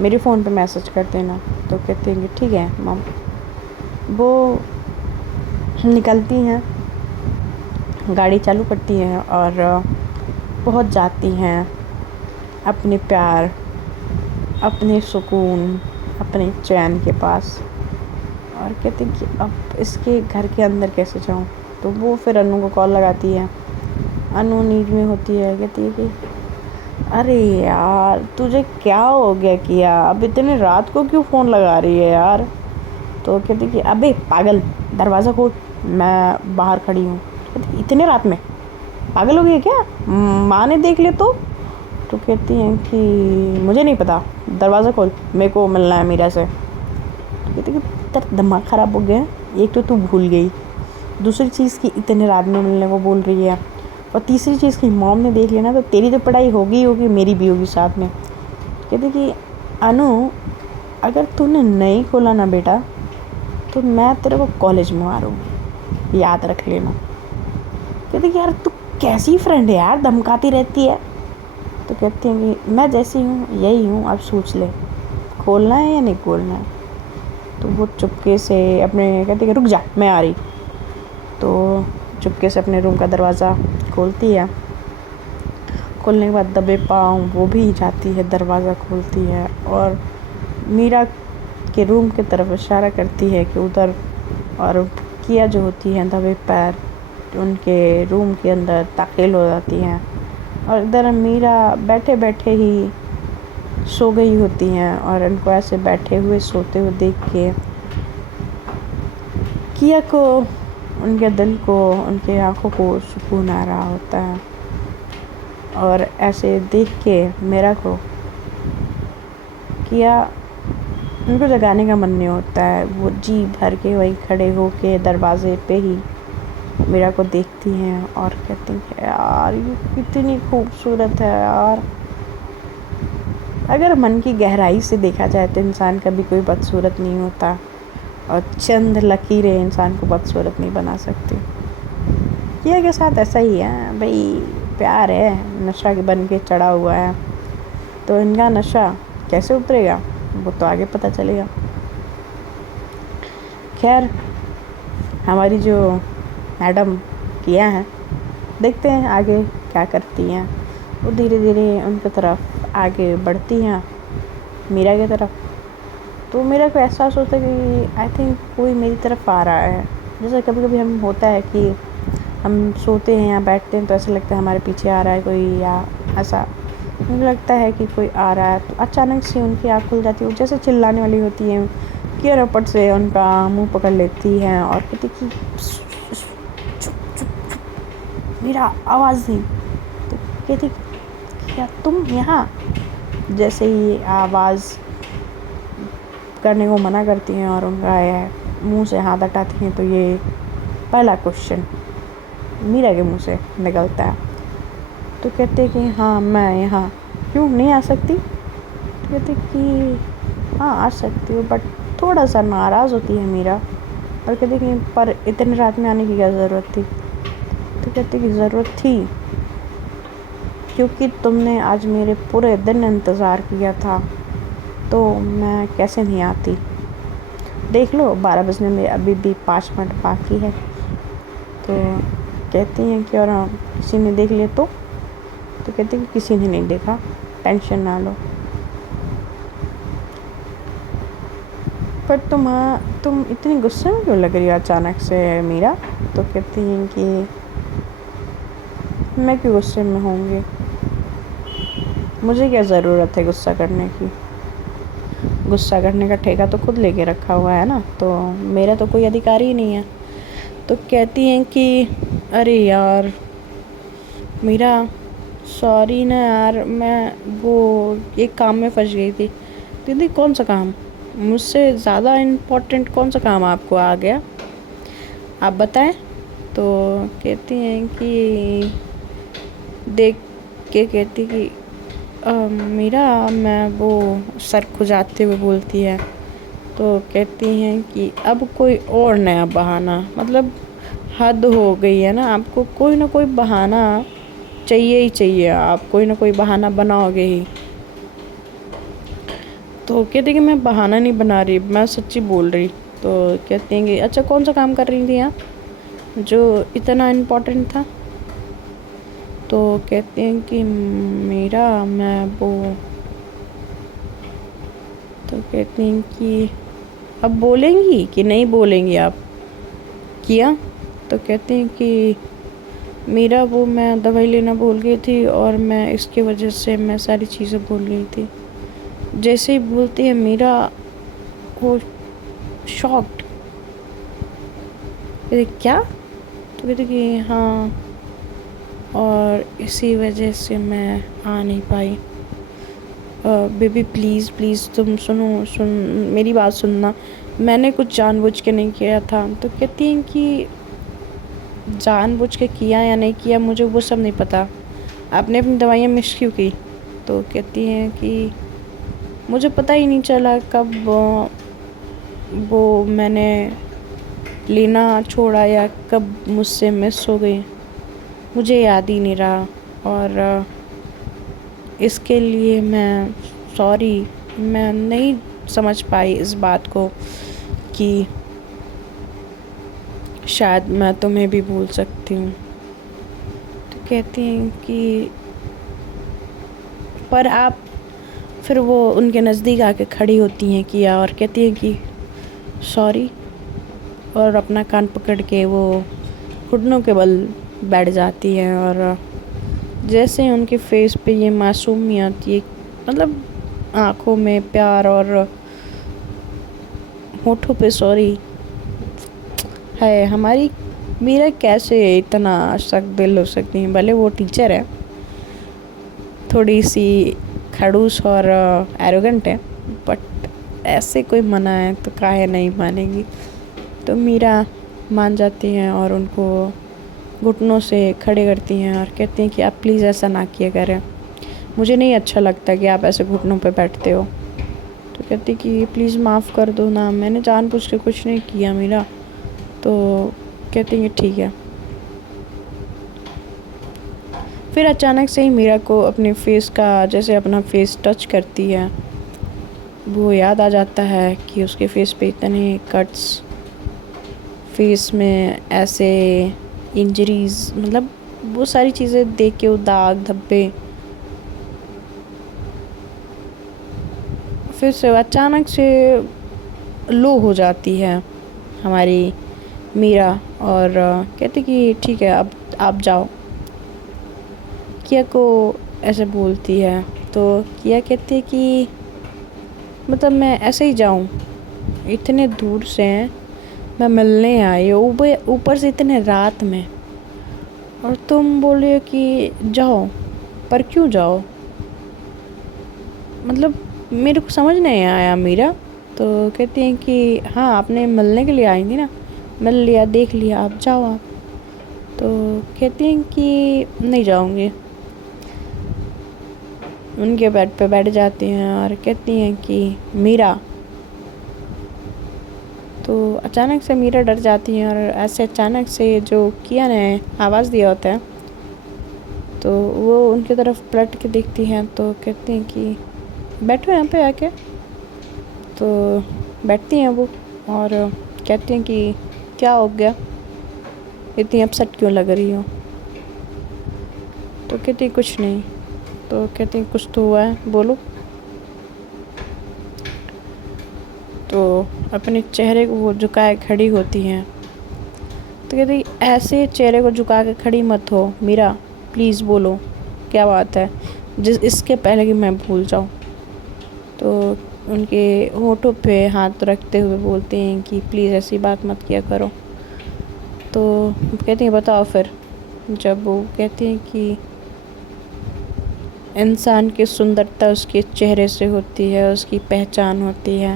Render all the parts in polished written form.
میرے فون پہ میسج کر دینا. تو کہتے ہیں کہ ٹھیک ہے مام. وہ نکلتی ہیں, گاڑی چالو کرتی ہیں اور پہنچ جاتی ہیں اپنے پیار, اپنے سکون, اپنے چین کے پاس. اور کہتے ہیں کہ اب اس کے گھر کے اندر کیسے جاؤں. تو وہ پھر انو کو کال لگاتی ہے. انو نیند میں ہوتی ہے. کہتی ہے کہ ارے یار تجھے کیا ہو گیا کیا, اب اتنے رات کو کیوں فون لگا رہی ہے یار. تو کہتی کہ ابے پاگل دروازہ کھول, میں باہر کھڑی ہوں. اتنے رات میں پاگل ہو گئی ہے کیا, ماں نے دیکھ لے تو. تو کہتی ہیں کہ مجھے نہیں پتا, دروازہ کھول, میرے کو ملنا ہے میرا سے. کہتی کہ تیرا دماغ خراب ہو گیا, ایک تو بھول گئی, دوسری چیز کی اتنے رات میں ملنے کو بول رہی ہے, اور تیسری چیز کی موم نے دیکھ لینا تو تیری تو پڑھائی ہوگی میری بھی ہوگی ساتھ میں. کہتے کہ انو اگر تو نے نہیں کھولا نا بیٹا تو میں تیرے کو کالج میں ماروں گی, یاد رکھ لینا. کہتے کہ یار تو کیسی فرینڈ ہے یار, دھمکاتی رہتی ہے. تو کہتے ہیں کہ میں جیسی ہوں یہی ہوں, اب سوچ لے کھولنا ہے یا نہیں کھولنا ہے. تو وہ چپکے سے اپنے کہتے کہ رک جا میں آ رہی. تو چپکے سے اپنے روم کا دروازہ کھولتی ہے. کھولنے کے بعد دبے پاؤں وہ بھی جاتی ہے, دروازہ کھولتی ہے اور میرا کے روم کی طرف اشارہ کرتی ہے کہ ادھر, اور کیا جو ہوتی ہے دبے پیر ان کے روم کے اندر داخل ہو جاتی ہیں. اور ادھر میرا بیٹھے بیٹھے ہی سو گئی ہوتی ہیں, اور ان کو ایسے بیٹھے ہوئے سوتے ہوئے دیکھ کے کیا کو, ان کے دل کو, ان کے آنکھوں کو سکون آ رہا ہوتا ہے. اور ایسے دیکھ کے میرا کو کیا ان کو جگانے کا من نہیں ہوتا ہے. وہ جی بھر کے وہی کھڑے ہو کے دروازے پہ ہی میرا کو دیکھتی ہیں اور کہتی ہیں کہ یار یہ کتنی خوبصورت ہے یار. اگر من کی گہرائی سے دیکھا جائے تو انسان کبھی کوئی بدصورت نہیں ہوتا, اور چند لکیریں انسان کو بدصورت نہیں بنا سکتی. کیا کے ساتھ ایسا ہی ہے بھائی, پیار ہے, نشہ کے بن کے چڑھا ہوا ہے. تو ان کا نشہ کیسے اترے گا وہ تو آگے پتہ چلے گا. خیر ہماری جو میڈم کیا ہیں, دیکھتے ہیں آگے کیا کرتی ہیں. وہ دھیرے دھیرے ان کی طرف آگے بڑھتی ہیں میرا کی طرف. تو میرا کو احساس ہوتا ہے کہ آئی تھنک کوئی میری طرف آ رہا ہے. جیسے کبھی کبھی ہم ہوتا ہے کہ ہم سوتے ہیں یا بیٹھتے ہیں تو ایسا لگتا ہے ہمارے پیچھے آ رہا ہے کوئی, یا ایسا مجھے لگتا ہے کہ کوئی آ رہا ہے. تو اچانک سے ان کی آنکھ کھل جاتی ہے, جیسے چلانے والی ہوتی ہیں, کہ رپٹ سے ان کا منہ پکڑ لیتی ہیں اور کہتی کہ چپ چپ چپ, میرا آواز نہیں. تو کہتی کیا تم یہاں, جیسے ہی آواز کرنے کو منع کرتی ہیں اور ان کا منہ سے ہاتھ ہٹاتی ہیں, تو یہ پہلا کوشچن میرا کے منہ سے نکلتا ہے. تو کہتے کہ ہاں میں یہاں کیوں نہیں آ سکتی. تو کہتے کہ ہاں آ سکتی ہو, بٹ تھوڑا سا ناراض ہوتی ہے میرا, اور کہتے کہ پر اتنے رات میں آنے کی کیا ضرورت تھی. تو کہتے کہ ضرورت تھی کیونکہ تم نے آج میرے پورے دن انتظار کیا تھا, تو میں کیسے نہیں آتی. دیکھ لو 12 بجنے میں ابھی بھی 5 منٹ باقی ہے. تو کہتی ہیں کہ اور کسی نے دیکھ لے تو کہتے ہیں کہ کسی نے نہیں دیکھا, ٹینشن نہ لو. پر تم اتنی غصے میں کیوں لگ رہی ہو اچانک سے میرا. تو کہتی ہیں کہ میں کیوں غصے میں ہوں گی, مجھے کیا ضرورت ہے غصہ کرنے کی. غصہ کرنے کا ٹھیکہ تو خود لے کے رکھا ہوا ہے نا, تو میرا تو کوئی ادھیکار ہی نہیں ہے. تو کہتی ہیں کہ ارے یار میرا سوری نا یار, میں وہ ایک کام میں پھنس گئی تھی. دیدی کون سا کام, مجھ سے زیادہ امپورٹنٹ کون سا کام آپ کو آ گیا, آپ بتائیں. تو کہتی ہیں کہ دیکھ کے کہتی کہ میرا, میں وہ سر کھجاتے ہوئے بولتی ہے. تو کہتی ہیں کہ اب کوئی اور نیا بہانہ, مطلب حد ہو گئی ہے نا, آپ کو کوئی نہ کوئی بہانہ چاہیے ہی چاہیے, آپ کوئی نہ کوئی بہانہ بناؤ گے ہی. تو کہتے کہ میں بہانہ نہیں بنا رہی، میں سچی بول رہی. تو کہتے ہیں کہ اچھا کون سا کام کر رہی تھی آپ جو اتنا امپورٹنٹ تھا؟ تو کہتے ہیں کہ میرا میں وہ، تو کہتے ہیں کہ اب بولیں گی کہ نہیں بولیں گی آپ کیا؟ تو کہتے ہیں کہ میرا وہ میں دوائی لینا بھول گئی تھی اور میں اس کی وجہ سے میں ساری چیزیں بھول گئی تھی. جیسے ہی بولتی ہے میرا وہ شاکڈ. کہتے کیا؟ تو کہتے کہ ہاں، اور اسی وجہ سے میں آ نہیں پائی. بیبی پلیز پلیز تم سن میری بات سننا، میں نے کچھ جان بوجھ کے نہیں کیا تھا. تو کہتی ہیں کہ جان بوجھ کے کیا یا نہیں کیا مجھے وہ سب نہیں پتہ، آپ نے اپنی دوائیاں مس کیوں کی؟ تو کہتی ہیں کہ مجھے پتہ ہی نہیں چلا کب وہ میں نے لینا چھوڑا یا کب مجھ سے مس ہو گئی، مجھے یاد ہی نہیں رہا. اور اس کے لیے میں سوری، میں نہیں سمجھ پائی اس بات کو کہ شاید میں تمہیں بھی بھول سکتی ہوں. تو کہتی ہیں کہ پر آپ، پھر وہ ان کے نزدیک آ کے کھڑی ہوتی ہیں کیا اور کہتی ہیں کہ سوری، اور اپنا کان پکڑ کے وہ گھٹنوں کے بل بیٹھ جاتی ہے. اور جیسے ان کے فیس پہ یہ معصومیت، یہ مطلب آنکھوں میں پیار اور ہونٹوں پہ سوری ہے. ہماری میرا کیسے اتنا سخت دل ہو سکتی ہیں؟ بھلے وہ ٹیچر ہے، تھوڑی سی کھڑوس اور ایروگنٹ ہے، بٹ ایسے کوئی منع ہے تو کاہے نہیں مانے گی. تو میرا مان جاتی ہیں اور ان کو گھٹنوں سے کھڑے کرتی ہیں اور کہتی ہیں کہ آپ پلیز ایسا نہ کیا کریں، مجھے نہیں اچھا لگتا کہ آپ ایسے گھٹنوں پہ بیٹھتے ہو. تو کہتی کہ پلیز معاف کر دو نا، میں نے جان بوجھ کے کچھ نہیں کیا میرا. تو کہتی ہیں کہ ٹھیک ہے. پھر اچانک سے ہی میرا کو اپنے فیس کا، جیسے اپنا فیس ٹچ کرتی ہے، وہ یاد آ جاتا ہے کہ اس کے فیس پہ اتنے کٹس، فیس میں ایسے انجریز، مطلب وہ ساری چیزیں دیکھ کے، وہ داغ دھبے. پھر سے اچانک سے لو ہو جاتی ہے ہماری میرا اور کہتے کہ ٹھیک ہے اب آپ جاؤ. کیا کو ایسے بولتی ہے تو کیا کہتی ہے کہ مطلب میں ایسے ہی جاؤں، اتنے دور سے ہیں، میں ملنے آئی اوپر سے اتنے رات میں، اور تم بول رہے ہو کہ جاؤ، پر کیوں جاؤ؟ مطلب میرے کو سمجھ نہیں آیا میرا. تو کہتی ہیں کہ ہاں آپ نے ملنے کے لیے آئی تھی نا، مل لیا، دیکھ لیا، آپ جاؤ آپ. تو کہتی ہیں کہ نہیں جاؤں گی. ان کے بیڈ پہ بیٹھ جاتی ہیں اور کہتی ہیں کہ میرا. تو اچانک سے میرا ڈر جاتی ہیں اور ایسے اچانک سے جو کیا نے آواز دیا ہوتا ہے تو وہ ان کی طرف پلٹ کے دیکھتی ہیں. تو کہتی ہیں کہ بیٹھو یہاں پہ آ کے. تو بیٹھتی ہیں وہ اور کہتی ہیں کہ کیا ہو گیا، اتنی اپسیٹ کیوں لگ رہی ہو؟ تو کہتی ہیں کچھ نہیں. تو کہتی ہیں کچھ تو ہوا ہے، بولو. تو اپنے چہرے کو وہ جھکائے کھڑی ہوتی ہیں. تو کہتی ہیں ایسے چہرے کو جھکا کے کھڑی مت ہو میرا، پلیز بولو کیا بات ہے، اس کے پہلے کہ میں بھول جاؤں. تو ان کے ہونٹوں پہ ہاتھ رکھتے ہوئے بولتے ہیں کہ پلیز ایسی بات مت کیا کرو. تو کہتی ہیں بتاؤ پھر. جب وہ کہتی ہیں کہ انسان کی سندرتا اس کے چہرے سے ہوتی ہے، اس کی پہچان ہوتی ہے،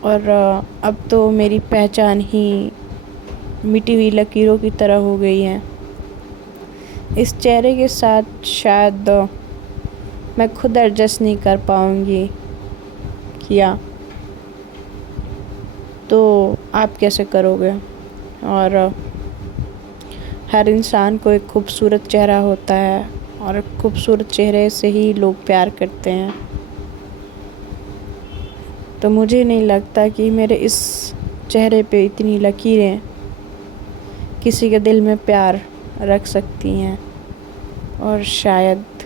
اور اب تو میری پہچان ہی مٹی ہوئی لکیروں کی طرح ہو گئی ہے. اس چہرے کے ساتھ شاید میں خود ایڈجسٹ نہیں کر پاؤں گی. کیا تو آپ کیسے کرو گے؟ اور ہر انسان کو ایک خوبصورت چہرہ ہوتا ہے اور خوبصورت چہرے سے ہی لوگ پیار کرتے ہیں. تو مجھے نہیں لگتا کہ میرے اس چہرے پہ اتنی لکیریں کسی کے دل میں پیار رکھ سکتی ہیں، اور شاید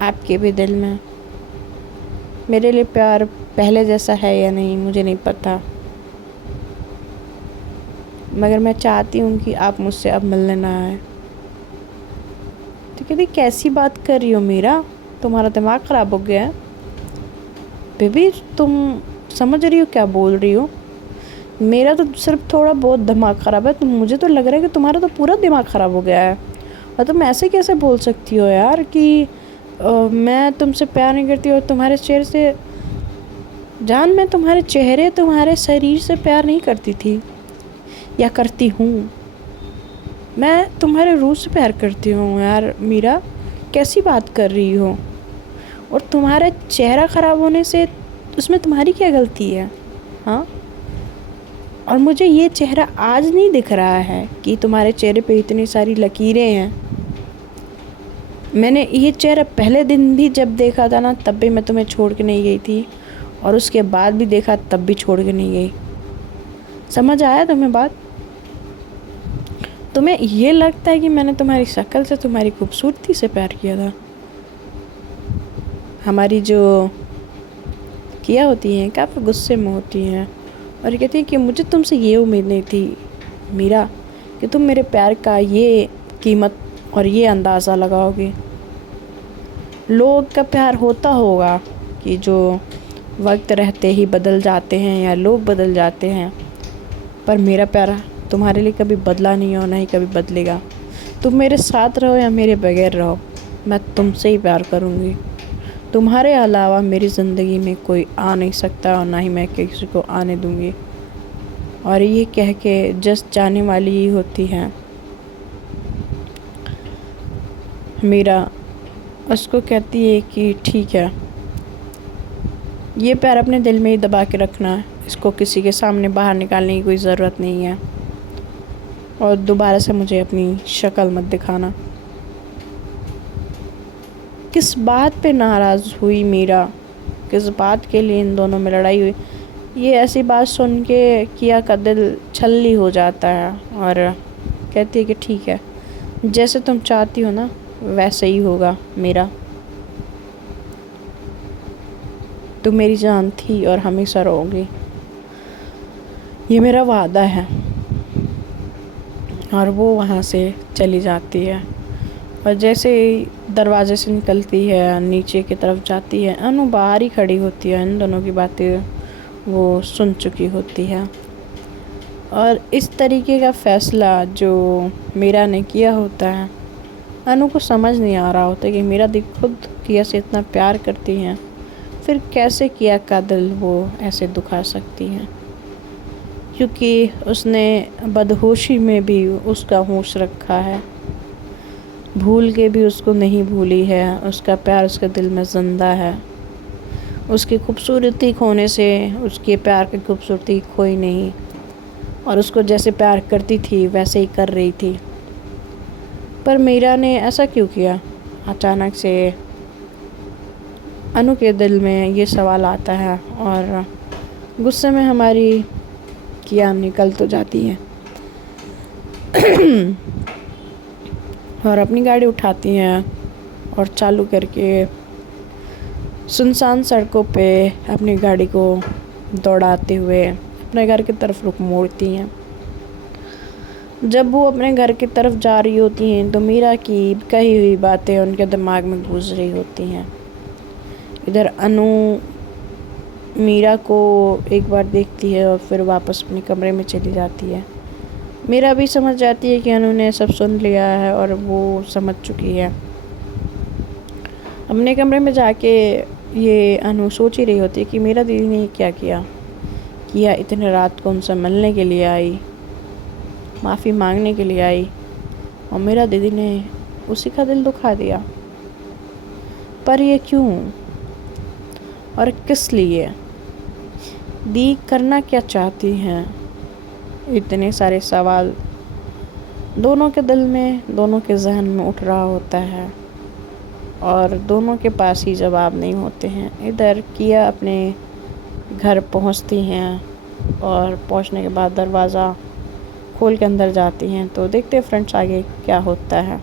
آپ کے بھی دل میں میرے لیے پیار پہلے جیسا ہے یا نہیں مجھے نہیں پتا، مگر میں چاہتی ہوں کہ آپ مجھ سے اب ملنے نہ آئے۔ تو کہتی کیسی بات کر رہی ہو میرا، تمہارا دماغ خراب ہو گیا ہے؟ بیبی تم سمجھ رہی ہو کیا بول رہی ہو؟ میرا تو صرف تھوڑا بہت دماغ خراب ہے، مجھے تو لگ رہا ہے کہ تمہارا تو پورا دماغ خراب ہو گیا ہے۔ اور تم ایسے کیسے بول سکتی ہو یار کہ میں تم سے پیار نہیں کرتی، اور تمہارے چہرے سے جان، میں تمہارے چہرے تمہارے شریر سے پیار نہیں کرتی تھی یا کرتی ہوں، میں تمہارے روح سے پیار کرتی ہوں یار میرا، کیسی بات کر رہی ہو؟ اور تمہارا چہرہ خراب ہونے سے اس میں تمہاری کیا غلطی ہے؟ ہاں، اور مجھے یہ چہرہ آج نہیں دکھ رہا ہے کہ تمہارے چہرے پہ اتنی ساری لکیریں ہیں۔ میں نے یہ چہرہ پہلے دن بھی جب دیکھا تھا نا، تب بھی میں تمہیں چھوڑ کے نہیں گئی تھی، اور اس کے بعد بھی دیکھا تب بھی چھوڑ کے نہیں گئی۔ سمجھ آیا تمہیں بات؟ تمہیں یہ لگتا ہے کہ میں نے تمہاری شکل سے، تمہاری خوبصورتی سے پیار کیا تھا؟ ہماری جو کیا ہوتی ہیں کافی غصے میں ہوتی ہیں، اور کہتی ہیں کہ مجھے تم سے یہ امید نہیں تھی میرا کہ تم میرے پیار کا یہ قیمت اور یہ اندازہ لگاؤ گے۔ لوگ کا پیار ہوتا ہوگا کہ جو وقت رہتے ہی بدل جاتے ہیں یا لوگ بدل جاتے ہیں، پر میرا پیار تمہارے لیے کبھی بدلا نہیں اور نہ ہی کبھی بدلے گا۔ تم میرے ساتھ رہو یا میرے بغیر رہو، میں تم سے ہی پیار کروں گی۔ تمہارے علاوہ میری زندگی میں کوئی آ نہیں سکتا، اور نہ ہی میں کسی کو آنے دوں گی۔ اور یہ کہہ کے جس جانے والی ہی ہوتی ہے میرا، اس کو کہتی ہے کہ ٹھیک ہے، یہ پیار اپنے دل میں ہی دبا کے رکھنا ہے، اس کو کسی کے سامنے باہر نکالنے کی کوئی ضرورت نہیں ہے، اور دوبارہ سے مجھے اپنی شکل مت دکھانا۔ کس بات پہ ناراض ہوئی میرا، کس بات کے لیے ان دونوں میں لڑائی ہوئی؟ یہ ایسی بات سن کے کیا کا دل چھلنی ہو جاتا ہے، اور کہتی ہے کہ ٹھیک ہے، جیسے تم چاہتی ہو نا ویسے ہی ہوگا میرا، تم میری جان تھی اور ہمیشہ رہو گی، یہ میرا وعدہ ہے۔ اور وہ وہاں سے چلی جاتی ہے، اور جیسے ہی دروازے سے نکلتی ہے نیچے کی طرف جاتی ہے، انو باہر ہی کھڑی ہوتی ہے، ان دونوں کی باتیں وہ سن چکی ہوتی ہے، اور اس طریقے کا فیصلہ جو میرا نے کیا ہوتا ہے، انو کو سمجھ نہیں آ رہا ہوتا کہ میرا دل خود کیا سے اتنا پیار کرتی ہیں، پھر کیسے کیا کا دل وہ ایسے دکھا سکتی ہیں، کیونکہ اس نے بدہوشی میں بھی اس کا ہوش رکھا ہے، بھول کے بھی اس کو نہیں بھولی ہے، اس کا پیار اس کے دل میں زندہ ہے، اس کی خوبصورتی کھونے سے اس کے پیار کی خوبصورتی کھوئی نہیں، اور اس کو جیسے پیار کرتی تھی ویسے ہی کر رہی تھی۔ پر میرا نے ایسا کیوں کیا؟ اچانک سے انو کے دل میں یہ سوال آتا ہے، اور غصے میں ہماری کیا نکل تو جاتی ہے اور اپنی گاڑی اٹھاتی ہیں اور چالو کر کے سنسان سڑکوں پہ اپنی گاڑی کو دوڑاتے ہوئے اپنے گھر کی طرف رخ موڑتی ہیں۔ جب وہ اپنے گھر کی طرف جا رہی ہوتی ہیں تو میرا کی کہی ہوئی باتیں ان کے دماغ میں گھس رہی ہوتی ہیں۔ ادھر انو میرا کو ایک بار دیکھتی ہے اور پھر واپس اپنے کمرے میں چلی جاتی ہے۔ میرا بھی سمجھ جاتی ہے کہ انو نے سب سن لیا ہے اور وہ سمجھ چکی ہے۔ اپنے کمرے میں جا کے یہ انو سوچ ہی رہی ہوتی ہے کہ میرا دیدی نے کیا کیا اتنے رات کو ان سے ملنے کے لیے آئی، معافی مانگنے کے لیے آئی، اور میرا دیدی نے اسی کا دل دکھا دیا۔ پر یہ کیوں اور کس لیے؟ دی کرنا کیا چاہتی ہیں؟ اتنے سارے سوال دونوں کے دل میں، دونوں کے ذہن میں اٹھ رہا ہوتا ہے، اور دونوں کے پاس ہی جواب نہیں ہوتے ہیں۔ ادھر کیا اپنے گھر پہنچتی ہیں اور پہنچنے کے بعد دروازہ کھول کے اندر جاتی ہیں. تو دیکھتے ہیں فرینڈس آگے کیا ہوتا ہے.